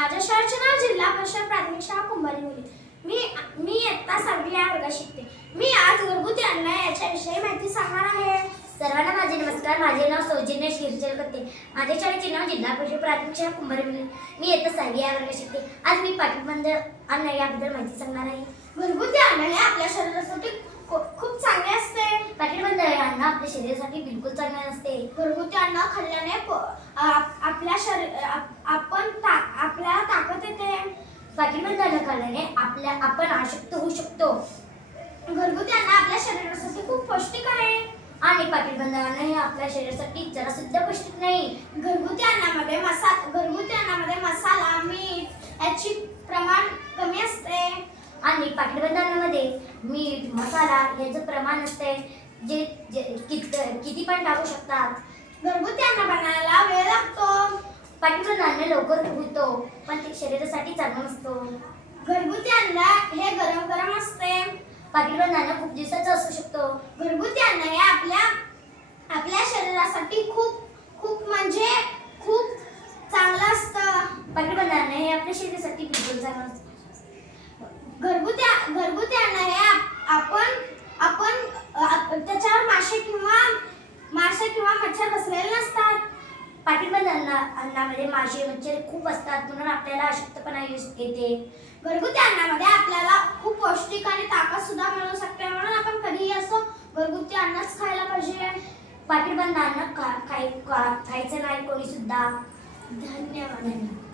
माझ्या शाळेचे नाव जिल्हा परिषद प्राथमिक शाळा कुंभारी मुली. मी इयत्ता 6वी या वर्गात शिकते. मी आज घरगुती अन्न याच्याविषयी माहिती सांगणार आहे. सर्वांना माझे नमस्कार. माझे नाव सौजन्य शिरचल करते. माझ्या शाळेचे नाव जिल्हा परिषद प्राथमिक शाळा कुंभारी मुली. मी इयत्ता 6वी या वर्गात शिकते. आज मी पाठीबंद अन्न याबद्दल माहिती सांगणार आहे. घरगुती अन्न हे आपल्या शरीरासाठी खूप चांगले असते. पाठीबंद अन्न आपल्या शरीरासाठी बिलकुल चांगले नसते. घरगुती अन्न खाल्ल्याने आपल्याला ताकद येते. पाठीबंद अन्न खाल्ल्याने आपण अशक्त होऊ शकतो. घरगुती अन्न आपल्या शरीरासाठी खूप पौष्टिक आहे. आणि पाठीबंद अन्न हे आपल्या शरीरासाठी जरा सुद्धा पौष्टिक नाही. घरगुती अन्नामध्ये मसाला, मीठ याची प्रमाण कमी असते. आणि पाठीबंद अन्नामध्ये मीठ, मसाला याचं प्रमाण असते जे किती पण टाकू शकतात. घरगुती अन्न बनवायला वेळ लागतो. पाठीबंद अन्न लवकर होतो पण ते शरीरासाठी चांगलं नसतो. घरगुती अन्न हे गरम गरम असते. पाठीबंद अन्न खूप दिवसाचं असू शकतो. घरगुती अन्न हे आपल्या शरीरासाठी खूप चांगलं असतं. पाठीबंद अन्न हे आपल्या शरीरासाठी बिलकुल चांगलं नसतं. घरगुती अन्न हे आपण त्याच्यावर मासे किंवा मच्छर बसलेले नसतात. पाठीबंद अन्नामध्ये मासे, मच्छर खूप असतात म्हणून आपल्याला अशक्तपणा येते. घरगुती अन्नामध्ये आपल्याला खूप पौष्टिक आणि ताकद सुद्धा मिळू शकते. म्हणून आपण कधीही असो घरगुती अन्नच खायला पाहिजे. पाठीबंद अन्न खायचं नाही कोणी सुद्धा. धन्यवाद.